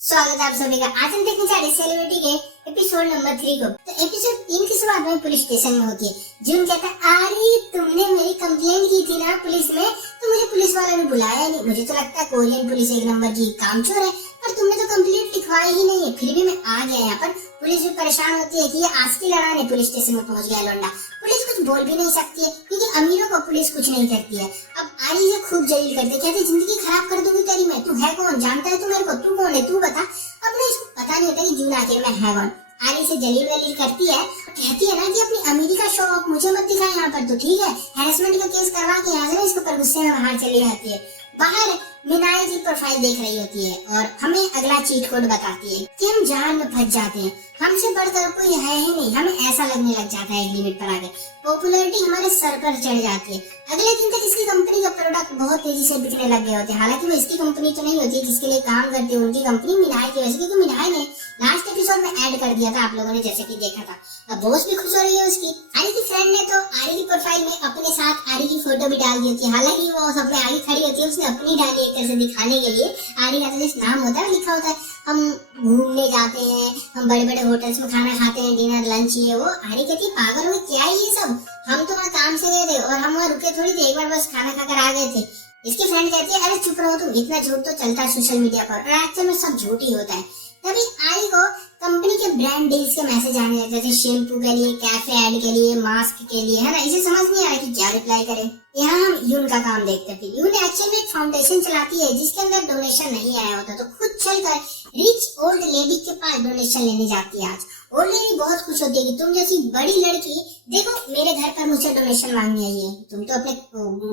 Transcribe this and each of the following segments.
स्वागत है आप सभी का। आज हम देखने जा रहे हैं सेलिब्रिटी के एपिसोड नंबर 3 को। तो एपिसोड 3 की शुरुआत में पुलिस स्टेशन में होती है। जून कहता है, अरे तुमने मेरी कंप्लेंट की थी ना पुलिस में, तो मुझे पुलिस वालों ने बुलाया नहीं। मुझे तो लगता है कोरियन पुलिस एक नंबर की कामचोर है, पर तुमने तो कंप्लेंट लिखवाई ही नहीं है। फिर भी मैं आ गया यहाँ पर। पुलिस भी परेशान होती है कि ये आस्की लड़ाने पुलिस स्टेशन में पहुंच गया लौंडा। पुलिस कुछ बोल भी नहीं सकती है क्योंकि अमीरों को पुलिस कुछ नहीं करती है। अब आरी से खूब जलील करते, कहते जिंदगी खराब कर दूंगी तेरी मैं। तू है कौन? जानता है तू मेरे को? तू कौन है तू बता। अब ना इसको पता नहीं होता कि जून आखिर में है कौन। आरी से जलील वलील करती है, कहती है ना कि अपनी अमीरी का शो ऑफ मुझे मत दिखा यहाँ पर, तो ठीक है हैरेसमेंट का केस करवा के यहाँ से इसको पर गुस्से में बाहर चली जाती है। बाहर मिनाई की प्रोफाइल देख रही होती है और हमें अगला चीट कोड बताती है कि हम जाल में फंस जाते हैं, हमसे बढ़कर कोई है ही नहीं। हमें ऐसा लगने लग जाता है एक लिमिट पर आकर, पॉपुलैरिटी हमारे सर पर चढ़ जाती है। अगले दिन तक इसकी कंपनी का प्रोडक्ट बहुत तेजी से बिकने लग गए होते हैं। हालांकि वो इसकी कंपनी तो नहीं होती जिसके लिए काम करती है, उनकी कंपनी मिनाई की वजह, क्योंकि मिनाई ने लास्ट एपिसोड में ऐड कर दिया था, आप लोगों ने जैसे कि देखा था। अब बॉस भी खुश हो रही है उसकी। आरी की फ्रेंड ने तो आरी की प्रोफाइल में अपने साथ आरी की फोटो भी डाल दी होती है। हालांकि वो सबसे आगे खड़ी होती है, उसने अपनी डाली एक तरह से दिखाने के लिए। आरी का तो जिस नाम होता है लिखा होता है, हम घूमने जाते हैं, हम बड़े बड़े होटल्स में खाना खाते हैं, डिनर लंच ये वो। आरी कहती पागल हो क्या है ये सब, हम तो वहाँ काम से गए थे और हम वहाँ रुके थोड़ी थे, एक बार बस खाना खाकर आ गए थे। इसकी फ्रेंड कहती है अरे चुप रहो तुम, इतना झूठ तो चलता है सोशल मीडिया पर और एक्चुअल में सब झूठ ही होता है। तभी आरी को कंपनी के ब्रांड डील्स के मैसेज आने लगे थे, शैम्पू के लिए, कैफे ऐड के लिए, मास्क के लिए, है ना। इसे समझ नहीं आ रहा कि क्या रिप्लाई करे। यहाँ हम यून का काम देखते थे। यून एक्चुअल में एक फाउंडेशन चलाती है जिसके अंदर डोनेशन नहीं आया होता, तो खुद चलकर रिच ओल्ड लेडी के पास डोनेशन लेने जाती है। आज ओल्ड लेडी बहुत खुश होती है कि तुम जैसी बड़ी लड़की देखो मेरे घर पर मुझसे डोनेशन मांगने आई है। तुम तो अपने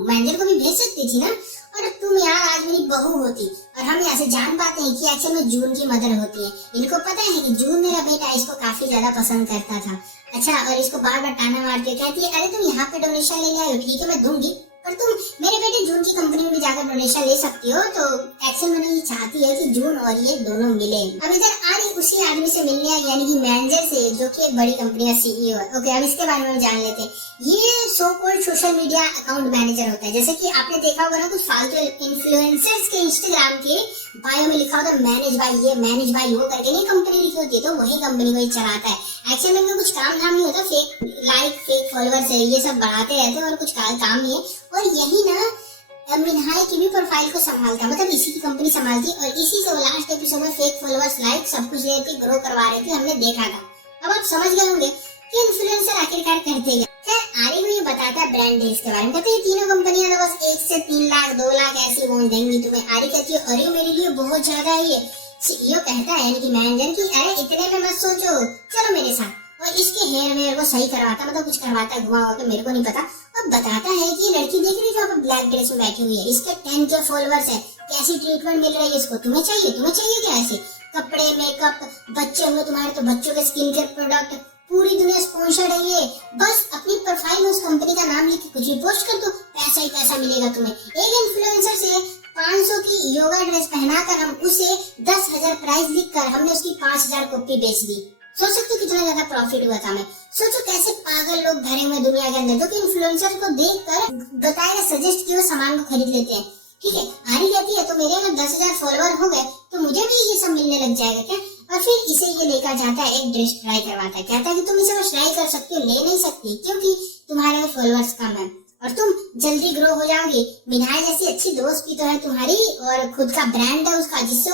मैनेजर को भी भेज सकती थी ना, और तुम यार आज मेरी बहू होती। और हम यहाँ से जान पाते हैं कि एक्चुअल में जून की मदर होती है। इनको पता है कि जून मेरा बेटा इसको काफी ज्यादा पसंद करता था। अच्छा, और इसको बार बार ताना मारती है, कहती है अरे तुम यहाँ पे डोनेशन लेने आई हो, ठीक है मैं दूंगी, पर तुम मेरे बेटे जून की कंपनी में भी जाकर डोनेशन ले सकती हो। तो एक्चुअल में ये चाहती है कि जून और ये दोनों मिले। अब इधर आरी उसी आदमी से मिलने आई, यानी कि मैनेजर से, जो कि एक बड़ी कंपनी का सीईओ है। ओके, अब इसके बारे में जान लेते हैं। ये so called social media account manager होता है। जैसे कि आपने देखा होगा ना कुछ फालतू इन्फ्लुएंसर्स के इंस्टाग्राम के बायो में लिखा होता है मैनेज बाय ये, मैनेज बाय वो करके नहीं कंपनी लिखी होती है, तो वही कंपनी को ही चलाता है। एक्चुअल में कुछ काम धाम नहीं होता, फेक लाइक, फेक फॉलोअर्स है, ये सब बढ़ाते रहते हैं और कुछ काम नहीं है। और यही ना मिन्हाई की भी प्रोफाइल को संभालता है, मतलब इसी की कंपनी संभालती है और इसी से वो लास्ट एपिसोड में फेक फॉलोअर्स, लाइक सब कुछ लेती, ग्रो करवा रही थी, हमने देखा था। अब आप समझ गए होंगे कि इन्फ्लुएंसर आखिरकार करते हैं। खैर आरी को ये बताता है ब्रांड डील्स के बारे में, कहते हैं तीनों कंपनियां तो बस 1 से 3 लाख 2 लाख ऐसी पहुंच देंगी तुम्हें। आरी कहती है अरे मेरे लिए बहुत ज्यादा है ये। सीईओ कहता है यानी कि मैनेजर की अरे इतने में मत सोचो, चलो मेरे साथ। और इसके हेयर वेयर को सही करवाता, मतलब कुछ करवाता है, घुमा के मेरे को नहीं पता। और बताता है कि लड़की देख रही है जो ब्लैक ड्रेस में बैठी हुई है, इसके 10K फॉलोअर्स है, कैसी ट्रीटमेंट मिल रही है इसको, तुम्हें चाहिए क्या? ऐसे कपड़े, मेकअप, बच्चे हुए तुम्हारे तो बच्चों के स्किन केयर प्रोडक्ट, पूरी दुनिया स्पॉन्सर्ड है ये। बस अपनी प्रोफाइल में उस कंपनी का नाम लिख के कुछ भी पोस्ट कर दो, पैसा ही पैसा मिलेगा तुम्हें। एक इन्फ्लुएंसर से 500 की योगा ड्रेस पहनाकर हम उसे 10,000 प्राइस लिखकर हमने उसकी 5,000 कॉपी बेच दी। सोच सकते हो कितना ज्यादा प्रॉफिट हुआ था हमें। सोचो कैसे पागल लोग भरे हुए दुनिया के अंदर, जो कि इन्फ्लुएंसर को देखकर बताएगा, सजेस्ट किए सामान को खरीद लेते हैं। ठीक है, आरी कहती है तो मेरे अगर 10,000 फॉलोअर हो गए तो मुझे भी ये सब मिलने लग जाएगा क्या? और फिर इसे ये लेकर जाता है, एक ड्रेस ट्राई करवाता है, कहता है कि तुम इसे बस ट्राई कर सकती हो, ले नहीं सकती क्योंकि तुम्हारे फॉलोअर्स कम है और तुम जल्दी ग्रो हो जाओगी। मिन्हाई जैसी अच्छी दोस्त भी तो है तुम्हारी और खुद का ब्रांड है उसका, जिससे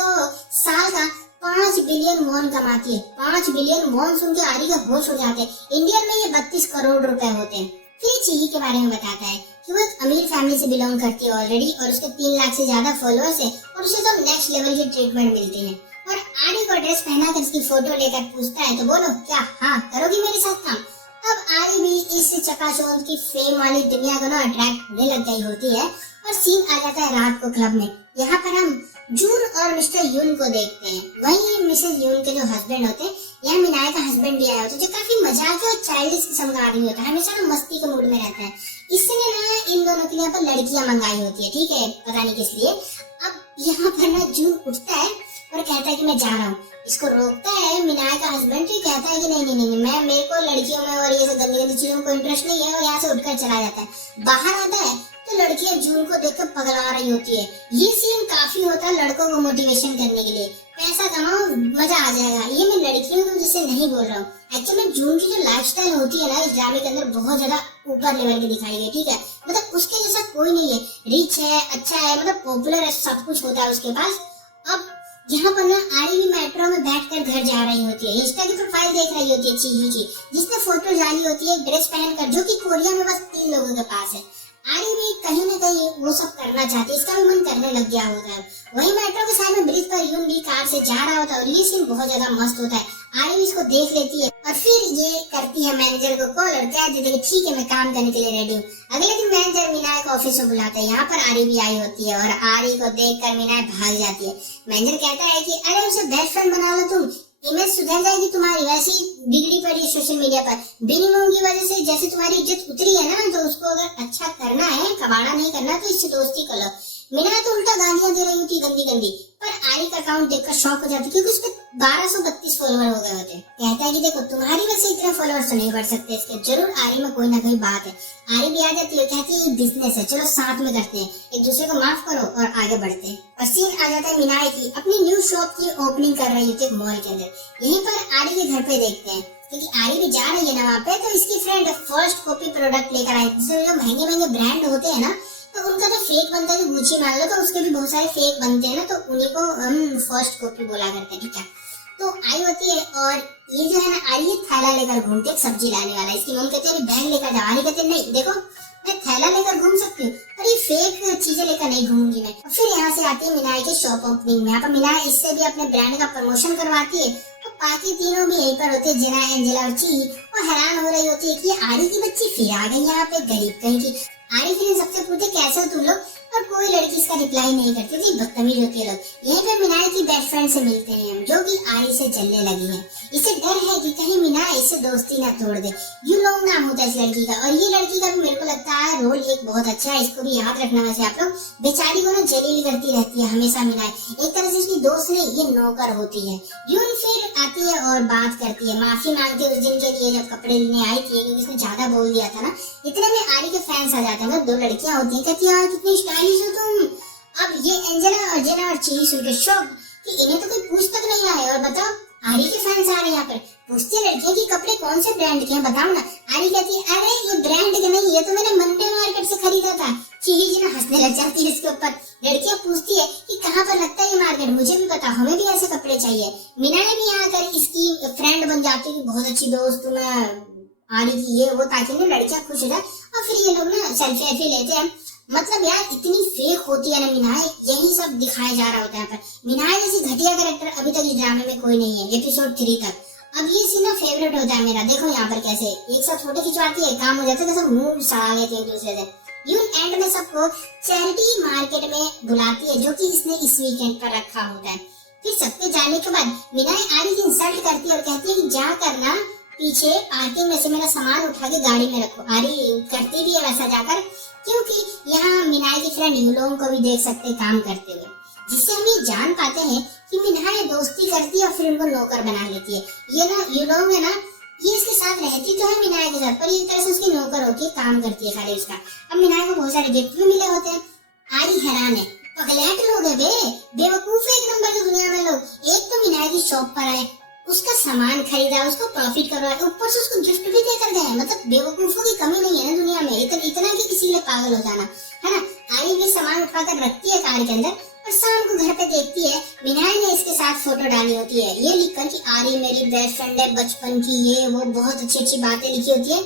साल का 5 बिलियन वॉन कमाती है। 5 बिलियन वॉन सुन के आरी का होश हो जाते हैं। इंडियन में ये 32 करोड़ रुपए होते हैं। फिर चीही के बारे में बताता है कि वो एक अमीर फैमिली से बिलोंग करती है ऑलरेडी और उसके 3 लाख से ज्यादा फॉलोअर्स है और उसे सब नेक्स्ट लेवल की ट्रीटमेंट मिलती है। और आरी को ड्रेस पहना कर उसकी फोटो लेकर पूछता है तो बोलो क्या हाँ करोगी मेरे साथ काम? अब आरी भी इस चकाचौंध की फेम वाली दुनिया को ना अट्रैक्ट होने लग गई होती है और सीन आ जाता है रात को क्लब में। यहाँ पर हम जून और मिस्टर यून को देखते हैं। वहीं मिसेस यून के जो हस्बैंड होते हैं, यहाँ मिनाई का हस्बैंड भी आया होता है, जो काफी मजाक और चाइल्डिश किस्म का आदमी होता है, हमेशा ना मस्ती के मूड में रहता है। इसने ना इन दोनों के लिए पर लड़कियां मंगाई होती है, ठीक है, पता नहीं किस लिए। अब यहाँ पर ना जून उठता है और कहता है कि मैं जा रहा हूँ। इसको रोकता है मिनाई का हस्बैंड, तो कहता है कि नहीं मैं, मेरे को लड़कियों में और ये सब गंदी गंदी चीजों में कोई इंटरेस्ट नहीं है, और यहाँ से उठकर चला जाता है। बाहर आता है तो लड़कियां जून को देखकर पगला रही होती है। ये सीन काफी होता है लड़कों को मोटिवेशन करने के लिए। पैसा कमाओ, मजा आ जाएगा। ये मैं लड़कियों को जिसे नहीं बोल रहा हूँ, एक्चुअली में जून की जो लाइफस्टाइल होती है ना इस ड्रामे के अंदर बहुत ज्यादा ऊपर लेवल की दिखाई गई, ठीक है। मतलब उसके जैसा कोई नहीं है, रिच है, अच्छा है, मतलब पॉपुलर है, सब कुछ होता है उसके पास। अब यहाँ पर ना आरी भी मेट्रो में बैठकर घर जा रही होती है, इंस्टा की प्रोफाइल देख रही होती है चीही की, जिसने फोटो डाली होती है ड्रेस पहनकर, जो कि कोरिया में बस 3 लोगों के पास है। आरी भी कहीं ना कहीं वो सब करना चाहती है, इसका भी मन करने लग गया होता है। वही मेट्रो के साइड में ब्रिज पर यून भी कार से जा रहा होता है और ये सीन बहुत ज्यादा मस्त होता है। आरी भी इसको देख लेती है और फिर ये करती है मैनेजर को कॉल और कह देती है ठीक है मैं काम करने के लिए रेडी हूँ। अगले दिन मैनेजर मीना को ऑफिस में बुलाता है, यहाँ पर आरी भी आई होती है और आरी को देखकर मीना भाग जाती है। मैनेजर कहता है कि अरे उसे बेस्ट फ्रेंड बना लो, तुम इमेज सुधर जाएगी तुम्हारी, वैसे ही बिगड़ी पड़ी है सोशल मीडिया पर, बिनी मोम की वजह से जैसे तुम्हारी इज्जत उतरी है ना, तो उसको अगर अच्छा करना है, कबाड़ा नहीं करना, तो इससे दोस्ती कर लो। मीना तो उल्टा गालियां दे रही होती गंदी गंदी, पर आरी का अकाउंट देखकर शॉक हो जाती क्योंकि उसपे 1232 फॉलोअर हो गए होते। कहता है कि देखो तुम्हारी वजह से इतने फॉलोअर्स तो नहीं बढ़ सकते इसके, जरूर आरी में कोई ना कोई बात है। आरी भी आ जाती है, कहती है ये बिजनेस है, चलो साथ में करते हैं, एक दूसरे को माफ करो और आगे बढ़ते हैं। और सीन आ जाता है मिनाई की अपनी न्यू शॉप की ओपनिंग कर रही होती है मॉल के अंदर। यहीं पर आरी के घर पे देखते हैं क्योंकि आरी भी जा रही है ना वहाँ पे, तो इसकी फ्रेंड फर्स्ट कॉपी प्रोडक्ट लेकर आई, जो महंगे महंगे ब्रांड होते हैं ना, तो उनका जो फेक बनता है, गुची मान लो, तो उसके भी बहुत सारे फेक बनते हैं ना, तो उन्हीं को हम फर्स्ट कॉपी बोला करते हैं, ठीक है। तो आई होती है और ये जो है ना आरी थैला लेकर घूमते, सब्जी लाने वाला। इसकी मम्मी कहती है बैग लेकर जाओ, आरी कहते नहीं देखो मैं थैला लेकर घूम सकती हूँ, पर ये फेक चीजें लेकर नहीं घूमूंगी मैं। और फिर यहाँ से आती है मिनाई की शॉप ओपनिंग में। यहाँ पर मिनाई इससे भी अपने ब्रांड का प्रमोशन करवाती है और बाकी तीनों भी यहीं पर होते हैं, जिना, एंजेला और ची, और हैरान हो रही होती है कि आरी की बच्ची फिर आ गई यहाँ पे, गरीब कहीं की। आरी फिर सबसे पूछते कैसे हो तुम लोग, और कोई लड़की इसका रिप्लाई नहीं करती थी, बदतमीज होती है लोग। यहीं पे मिनाई की बेस्ट फ्रेंड से मिलते हैं हम, जो कि आरी से जलने लगी है। इसे डर है कि कहीं मिनाई इससे दोस्ती ना तोड़ दे। यू लोग नाम होता है इस लड़की का, और ये लड़की का भी मेरे को लगता है रोल एक बहुत अच्छा है, इसको भी याद रखना। वैसे आप लोग बेचारी को ना जलील करती रहती है हमेशा मिनाई, एक तरह से इसकी दोस्त नहीं ये नौकर होती है। यून फिर आती है और बात करती है, माफी मांगती है उस दिन के लिए जब कपड़े लेने आई थी, क्योंकि उसने ज्यादा बोल दिया था ना। इतने में आरी के फैंस आ जाते हैं, 2 लड़कियां होती है, कहती है कितनी स्टाइलिश हो तुम। अब ये एंजेला और जेना और चीही सुन के शॉक कि इन्हें तो कोई पूछ तक नहीं आया, और बताओ आरी के फैंस आ रहे हैं यहाँ पर। पूछती है लड़कियां कि कपड़े कौन से ब्रांड के हैं बताओ ना। आरी कहती है अरे ये ब्रांड के नहीं, ये तो मैंने मंडे मार्केट से खरीदा था। चीही जी ना हंसने लग जाती है इसके ऊपर। लड़कियां पूछती है कि कहाँ पर लगता है ये मार्केट, मुझे भी बताओ, हमें भी ऐसे कपड़े चाहिए। मिनाई भी यहाँ कर इसकी फ्रेंड बन जाती है कि बहुत अच्छी दोस्त मैं आरी की, ये वो, ताकि ना लड़कियां खुश हो जाए। और फिर ये लोग ना सेल्फी लेते हैं। मतलब यार इतनी फेक होती है ना मिनाई, यही सब दिखाया जा रहा होता है। पर मिनाई जैसी घटिया कैरेक्टर अभी तक इस ड्रामे में कोई नहीं है, एपिसोड 3 तक। अब ये सीन ना फेवरेट होता है मेरा। देखो यहाँ पर कैसे एक साथ फोटो खिंचवाती है, काम हो जाता है, सब मुंह सड़ा लेते हैं एक दूसरे से। यून एंड में सबको चैरिटी मार्केट में बुलाती है, जो कि इसने इस वीकेंड पर रखा होता है। फिर सबके जाने के बाद मिनाई आरी की इंसल्ट करती है और कहती है कि जा करना पीछे पार्किंग में से मेरा सामान उठा के गाड़ी में रखो। आरी करती भी है वैसा जाकर, क्योंकि यहाँ मिनाई की फ्रेंड यूलोंग को भी देख सकते काम करते हुए, जिससे हम ये जान पाते हैं कि मिनाई दोस्ती करती है और फिर उनको नौकर बना लेती है। ये ना यूलोंग है ना, ये इसके साथ रहती तो है मिनाई के साथ, पर एक तरह से उसकी नौकर होती है, काम करती है खाली उसका। अब मिनाई को बहुत सारे गिफ्ट भी मिले होते हैं। आरी हैरान है, पगलैट लोग है बेवकूफ है एक नंबर की दुनिया में लोग। एक तो मिनाई की शॉप पर आए, उसका सामान खरीदा, उसको प्रॉफिट करवाया, ऊपर से उसको गिफ्ट भी देकर गए। मतलब बेवकूफों की कमी नहीं है ना दुनिया में, इतना कि किसी के लिए पागल हो जाना है ना। आरी भी सामान उठाकर रखती है कार के अंदर और शाम को घर पे देखती है मिनाई ने इसके साथ फोटो डाली होती है, ये लिखकर कि आरी मेरी बेस्ट फ्रेंड है बचपन की, ये वो बहुत अच्छी अच्छी बातें लिखी होती है।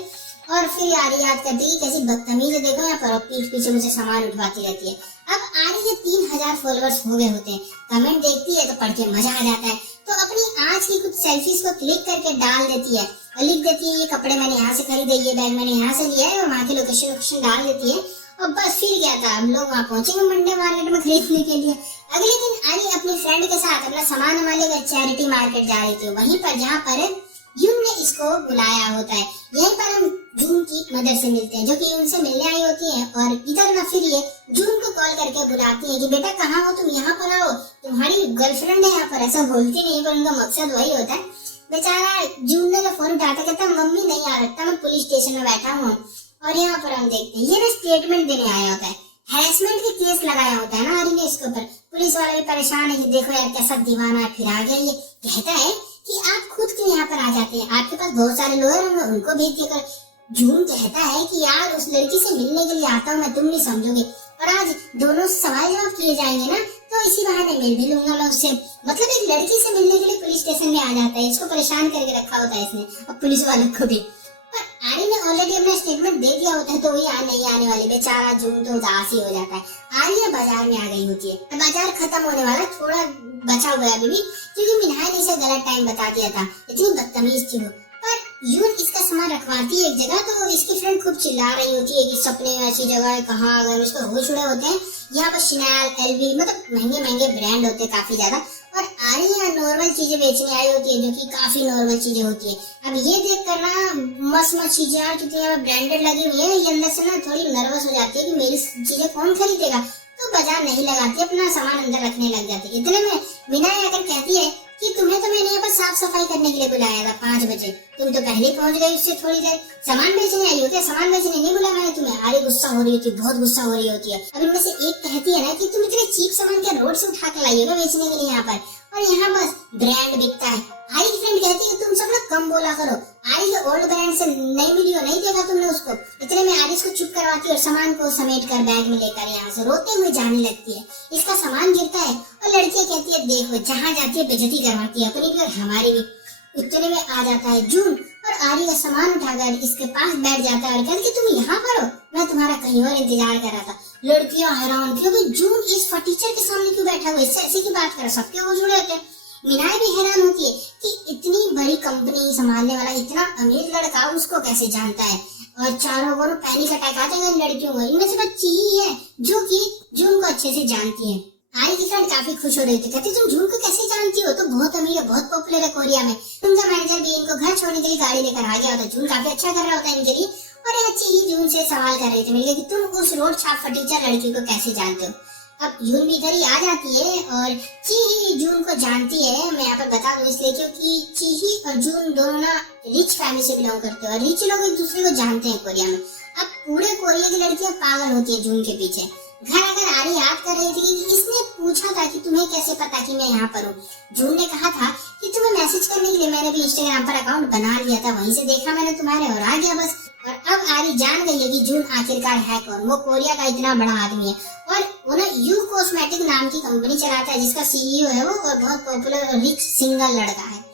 और फिर आरी याद करती है कैसी बदतमीज है, देखो यहाँ पर पीठ पीछे मुझे सामान उठवाती रहती है। अब आरी के 3000 फॉलोअर्स हो गए होते हैं। कमेंट देखती है तो पढ़ के मजा आ जाता है, तो अपनी आज की कुछ सेल्फीज को क्लिक करके डाल देती है और लिख देती है ये कपड़े मैंने यहाँ से खरीदे, ये बैग मैंने यहाँ से लिया है, और वहाँ की लोकेशन डाल देती है। और बस फिर क्या था, हम लोग वहाँ पहुंचेंगे मंडे मार्केट में खरीदने के लिए। अगले दिन आरी अपनी फ्रेंड के साथ अपना सामान लेकर चैरिटी मार्केट जा रही थी, वहीं पर जहाँ पर यून ने इसको बुलाया होता है। यहीं पर हम जून की मदर से मिलते हैं, जो कि यून से मिलने आई होती है। और इधर ना फिर ये जून को कॉल करके बुलाती है कि बेटा कहाँ हो तुम, यहाँ पर आओ, तुम्हारी गर्लफ्रेंड है यहाँ पर। ऐसा बोलती नहीं, पर उनका मकसद वही होता है। बेचारा जून ने जब फोन उठाता कहता मम्मी नहीं आ सकता, मैं पुलिस स्टेशन में बैठा हूँ। और यहाँ पर हम देखते हैं ये ना स्टेटमेंट देने आया होता है। हैरेसमेंट के केस लगाया होता है ना आर्य ने इसके ऊपर। पुलिस वाला भी परेशान है कि देखो यार कैसा दीवाना फिर आ गया। ये कहता है कि आप खुद क्यों यहाँ पर आ जाते हैं, आपके पास बहुत सारे लॉयर होंगे, उनको भेज दिया कर। जून कहता है कि यार उस लड़की से मिलने के लिए आता हूँ मैं, तुम नहीं समझोगे, और आज दोनों सवाल जवाब किए जाएंगे ना, तो इसी बहाने मिल भी लूंगा मैं उससे। मतलब एक लड़की से मिलने के लिए पुलिस स्टेशन में आ जाता है, इसको परेशान करके रखा होता है इसने और पुलिस वालों को भी। पर आर्य ने ऑलरेडी अपना स्टेटमेंट दे दिया होता है, तो वही नहीं आने वाली, बेचारा जून तो उदास ही हो जाता है। आर्य बाजार में आ गई होती है, बाजार खत्म होने वाला, थोड़ा बचा हुआ है अभी भी, क्योंकि मिन्हाई ने इसे गलत टाइम बता दिया था, इतनी बदतमीज थी वो। पर यून इसका सामान रखवाती है एक जगह, तो इसकी फ्रेंड खूब चिल्ला रही होती है कि सपने में ऐसी जगह है, कहाँ अगर इसको होश उड़े होते हैं। यहाँ पर शिनैल, एलवी, मतलब महंगे महंगे ब्रांड होते हैं काफी ज्यादा, और आर्य यहाँ नॉर्मल चीजें बेचने आई होती है जो कि काफी नॉर्मल चीजें होती है। अब ये देख कर ना मस्त मस्त चीजें यार कितनी ब्रांडेड लगी हुई है, ये अंदर से ना थोड़ी नर्वस हो जाती है कि मेरी चीजें कौन खरीदेगा, तो बाजार नहीं लगाती, अपना सामान अंदर रखने लग जाती है। इतने में मिन्हाई आकर कहती है कि तुम्हें तो मैंने यहाँ पर साफ सफाई करने के लिए बुलाया था 5 बजे, तुम तो पहले पहुंच गई उससे थोड़ी देर, सामान बेचने आई हो क्या, सामान बेचने नहीं बुलाया मैंने तुम्हें। आर्य गुस्सा हो रही होती है, बहुत गुस्सा हो रही होती है। अब इनमें से एक कहती है ना कि तुम इतने चीप सामान क्या रोड से उठा कर लाई हो बेचने के लिए यहाँ पर, और यहाँ बस ब्रांड बिकता है। आर्य की फ्रेंड कहती है तुम सब ना कम बोला करो, आर्य जो ओल्ड ब्रांड से नहीं मिली हो, नहीं देखा तुमने उसको। इतने में आर्य इसको चुप करवाती है और सामान को समेट कर बैग में लेकर यहाँ से रोते हुए जाने लगती है। इसका सामान गिरता है और लड़की कहती है देखो जहाँ जाती है बेइज्जती करवाती है अपनी भी और हमारी भी। इतने में आ जाता है जून और आर्य का सामान उठाकर इसके पास बैठ जाता है और कहती है तुम यहाँ पर हो, मैं तुम्हारा कहीं और इंतजार कर रहा था। लड़कियां हैरान थी कि जून इस फटीचर के सामने क्यों बैठा हुआ है, इससे ऐसे की बात कर, सबके वो जुड़े होते हैं। मिन्हाई भी हैरान होती है कि इतनी बड़ी कंपनी संभालने वाला इतना अमीर लड़का उसको कैसे जानता है, और चारों ओर पैनिक अटैक आते हैं लड़कियों को। इनमें से बस ची है जो कि जून को अच्छे से जानती है। आर्य की फ्रेंड काफी खुश हो रही थी, कहती तुम जून को कैसे जानती हो, तो बहुत अमीर है, बहुत पॉपुलर है कोरिया में, उनका मैनेजर भी इनको घर छोड़ने के लिए गाड़ी लेकर आ गया होता है। जून काफी अच्छा कर रहा होता है इनके लिए, और अच्छी ही जून से सवाल कर रही थी मिलकर कि तुम उस रोड छाप फटीचर लड़की को कैसे जानते हो। अब यून भी इधर ही आ जाती है और चीही जून को जानती है। मैं यहाँ पर बता दूं इसलिए क्योंकि चीही और जून दोनों ना रिच फैमिली से बिलोंग करते हैं और रिच लोग एक दूसरे को जानते हैं कोरिया में। अब पूरे कोरिया की लड़कियां पागल होती है जून के पीछे। घर आकर आर्य याद कर रही थी कि इसने पूछा था कि तुम्हें कैसे पता कि मैं यहाँ पर हूँ। जून ने कहा था कि तुम्हें मैसेज करने के लिए मैंने भी इंस्टाग्राम पर अकाउंट बना लिया था, वहीं से देखा मैंने तुम्हारे और आ गया बस। और अब आर्य जान गई है कि जून आखिरकार है कौन, वो कोरिया का इतना बड़ा आदमी है और वो ना यू कॉस्मेटिक नाम की कंपनी चलाता है जिसका सीईओ है वो, और बहुत पॉपुलर और रिच सिंगल लड़का है।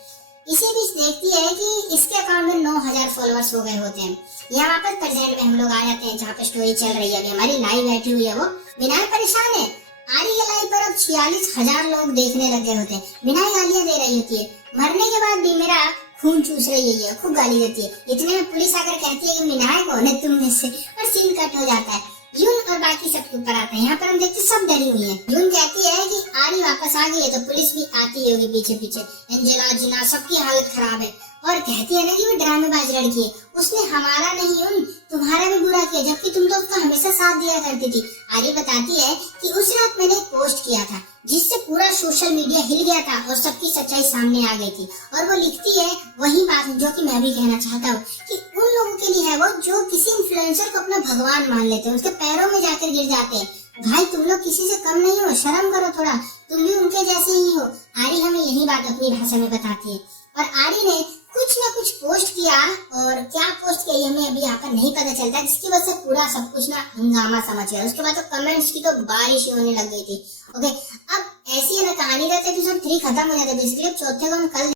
इसी बीच देखती है कि इसके अकाउंट में 9000 फॉलोअर्स हो गए होते हैं। यहाँ वापस प्रेजेंट में हम लोग आ जाते हैं जहाँ पे स्टोरी चल रही है, अभी हमारी लाइव बैठी हुई है वो। मिन्हाई परेशान है, आर्य के लाइव पर अब 46,000 लोग देखने लग गए होते हैं। मिन्हाई गालियां दे रही होती है, मरने के बाद भी मेरा खून चूस रही है, खूब गाली देती है। इतने में पुलिस आकर कहती है कि मिन्हाई कौन है तुम में से, और सीन कट हो जाता है। यून और बाकी सबके ऊपर आते हैं। यहाँ पर हम देखते सब डरी हुई है। यून कहती है कि आर्य वापस आ गई है तो पुलिस भी आती होगी पीछे पीछे। एंजेला, जिना सबकी हालत खराब है और कहती है ना कि वो ड्रामेबाज लड़की है, उसने हमारा नहीं यून तुम्हारा भी बुरा किया, जबकि तुम तो उसका हमेशा साथ दिया करती थी। आर्य बताती है कि उस रात मैंने एक पोस्ट किया था जिससे पूरा सोशल मीडिया हिल गया था और सबकी सच्चाई सामने आ गई थी। और वो लिखती है वही बात जो कि मैं भी कहना चाहता हूँ कि उन लोगों के लिए है वो जो किसी इन्फ्लुएंसर को अपना भगवान मान लेते हैं, उसके पैरों में जाकर गिर जाते हैं। भाई तुम लोग किसी से कम नहीं हो, शर्म करो थोड़ा, तुम भी उनके जैसे ही हो। आर्य हमें यही बात अपनी भाषा में बताती है। और आर्य ने कुछ ना कुछ पोस्ट किया, और क्या पोस्ट किया हमें अभी यहाँ पर नहीं पता चलता, जिसकी वजह से पूरा सब कुछ ना हंगामा समझ गया। उसके बाद तो कमेंट्स की तो बारिश ही होने लग गई थी। ओके, अब ऐसी है ना कहानी रहती है, एपिसोड 3 खत्म हो जाता है बेसिकली। चौथे को हम कल